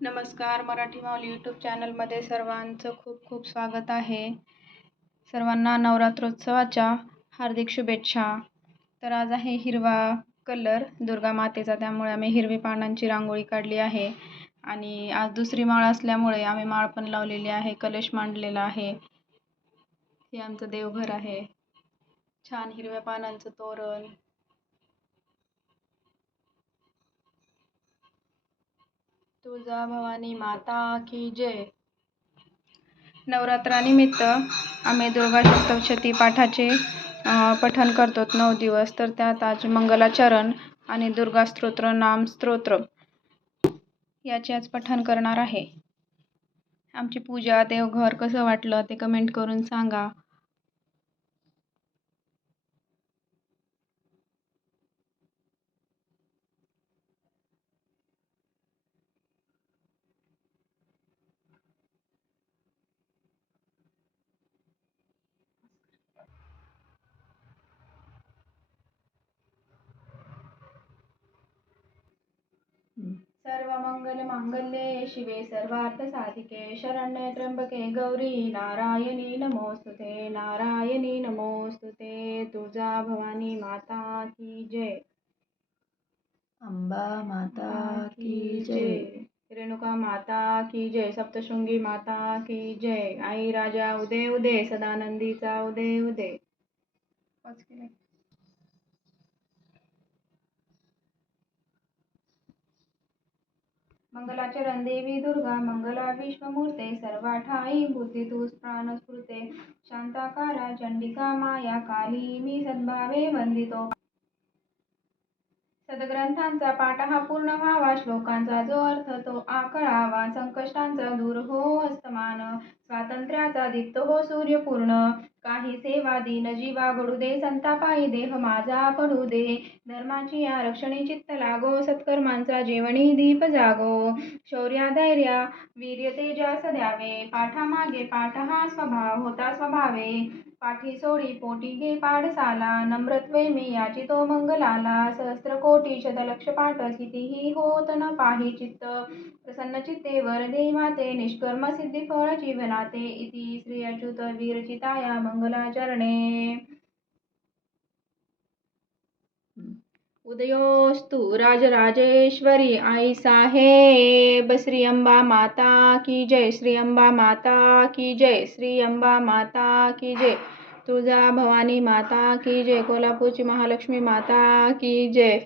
नमस्कार. मराठी माऊली यूट्यूब चॅनलमध्ये सर्वांचं खूप खूप स्वागत आहे. सर्वांना नवरात्रोत्सवाच्या हार्दिक शुभेच्छा. तर आज आहे हिरवा कलर दुर्गा मातेचा, त्यामुळे आम्ही हिरवी पानांची रांगोळी काढली आहे. आणि आज दुसरी माळ असल्यामुळे आम्ही माळ पण लावलेली आहे, कलश मांडलेला आहे. हे आमचं देवघर आहे. छान हिरव्या पानांचं तोरण. तुळजा भवानी माता की जय. नवरात्रानिमित्त आम्ही दुर्गा सप्तशती पाठाचे पठण करतो 9 दिवस. तर त्यात आज मंगलाचरण आणि दुर्गा स्तोत्र नाम स्तोत्र याचे आज पठण करणार आहे. आमची पूजा देवघर कसं वाटलं ते कमेंट करून सांगा. सर्वमंगल मांगल्ये शिवे सर्वार्थ साधिके शरण्ये त्र्यंबके गौरी नारायणी नमोस्तुते नारायणी नमोस्तुते. तुळजा भवानी माता की जय. अंबा माता की जय. रेणुका माता की जय. सप्तशृंगी माता की जय. आई राजा उदे उदे सदानंदीचा उदे उदे. मंगलाचरण देवी दुर्गा मंगला विश्वमूर्ते सर्वा ठाई बुद्धी तूच प्राण स्फुरते. शांताकारा चंडिका माया काली मी सद्भावे वंदितो. सद्ग्रंथांचा पाठ हा पूर्ण व्हावा, श्लोकांचा जो अर्थ तो आकळावा. संकष्टांचा दूर हो अस्तमान, स्वातंत्र्याचा दीप्त हो सूर्य पूर्ण. काही सेवा दीन जीवा घडू दे, संतापायी देह माझा पडू दे. धर्माची या रक्षणी चित्त लागो, सत्कर्मांचा जेवणी दीप जागो. शौर्या धैर्या वीर्य तेजास द्यावे, पाठामागे पाठ हा स्वभाव होता स्वभावे. पाठी सोडी पोटी घे पाडसाला, नम्रत्वे मी याचितो मंगलाला. सहस्त्र कोटी शतलक्ष पाठ कितीही होत न पाही चित्त. प्रसन्न चित्ते वर देई माते, निष्कर्म सिद्धी फळ जीवनाते. इति श्री अच्युत विरचिताया मंगलाचरणे. उदयोस्तु राजराजेश्वरी आई साहेब. श्री अंबा माता की जय. श्री अंबा माता की जय. श्री अंबा माता की जय. तुळजा भवानी माता की जय. कोल्हापूरची महालक्ष्मी माता की जय.